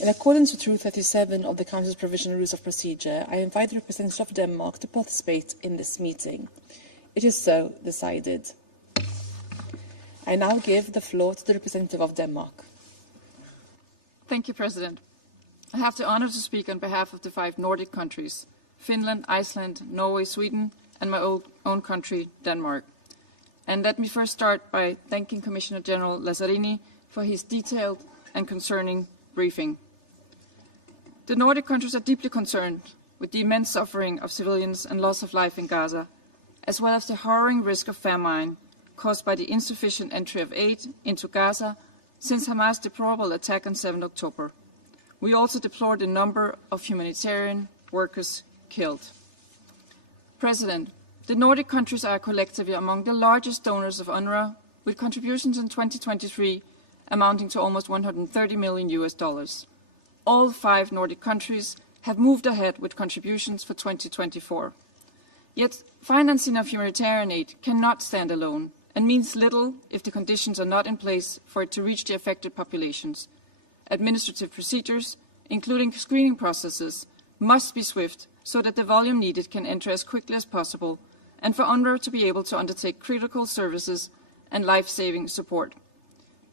In accordance with Rule 37 of the Council's Provisional Rules of Procedure, I invite the representative of Denmark to participate in this meeting. It is so decided. I now give the floor to the representative of Denmark. Thank you, President. I have the honour to speak on behalf of the 5 Nordic countries, Finland, Iceland, Norway, Sweden, and my own country, Denmark. And let me first start by thanking Commissioner General Lazzarini for his detailed and concerning briefing. The Nordic countries are deeply concerned with the immense suffering of civilians and loss of life in Gaza, as well as the harrowing risk of famine caused by the insufficient entry of aid into Gaza since Hamas' deplorable attack on 7 October. We also deplore the number of humanitarian workers killed. President, the Nordic countries are collectively among the largest donors of UNRWA, with contributions in 2023 amounting to almost $130 million. All 5 Nordic countries have moved ahead with contributions for 2024. Yet, financing of humanitarian aid cannot stand alone and means little if the conditions are not in place for it to reach the affected populations. Administrative procedures, including screening processes, must be swift so that the volume needed can enter as quickly as possible, and for UNRWA to be able to undertake critical services and life-saving support.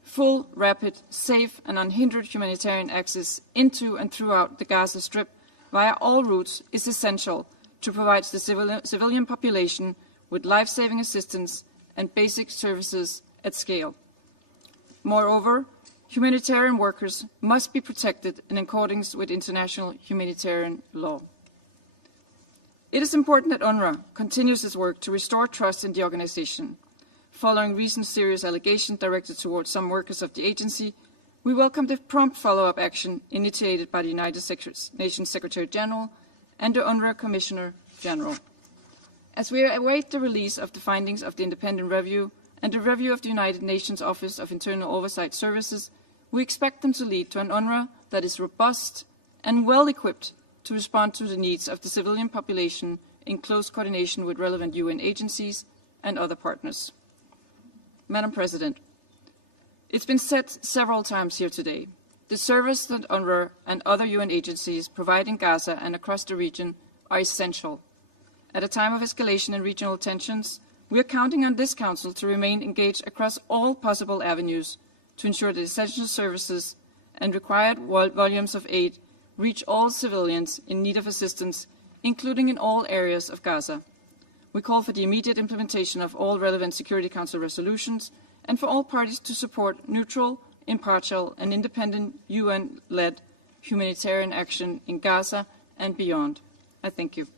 Full, rapid, safe and unhindered humanitarian access into and throughout the Gaza Strip via all routes is essential to provide the civilian population with life-saving assistance and basic services at scale. Moreover, humanitarian workers must be protected in accordance with international humanitarian law. It is important that UNRWA continues its work to restore trust in the organization. Following recent serious allegations directed towards some workers of the agency, we welcome the prompt follow-up action initiated by the United Nations Secretary-General and the UNRWA Commissioner General. As we await the release of the findings of the independent review and the review of the United Nations Office of Internal Oversight Services, we expect them to lead to an UNRWA that is robust and well-equipped to respond to the needs of the civilian population in close coordination with relevant UN agencies and other partners. Madam President, it's been said several times here today, the service that UNRWA and other UN agencies provide in Gaza and across the region are essential. At a time of escalation and regional tensions, we are counting on this Council to remain engaged across all possible avenues to ensure that essential services and required volumes of aid reach all civilians in need of assistance, including in all areas of Gaza. We call for the immediate implementation of all relevant Security Council resolutions and for all parties to support neutral, impartial and independent UN-led humanitarian action in Gaza and beyond. I thank you.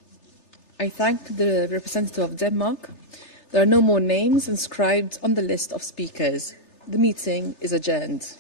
I thank the representative of Denmark. There are no more names inscribed on the list of speakers. The meeting is adjourned.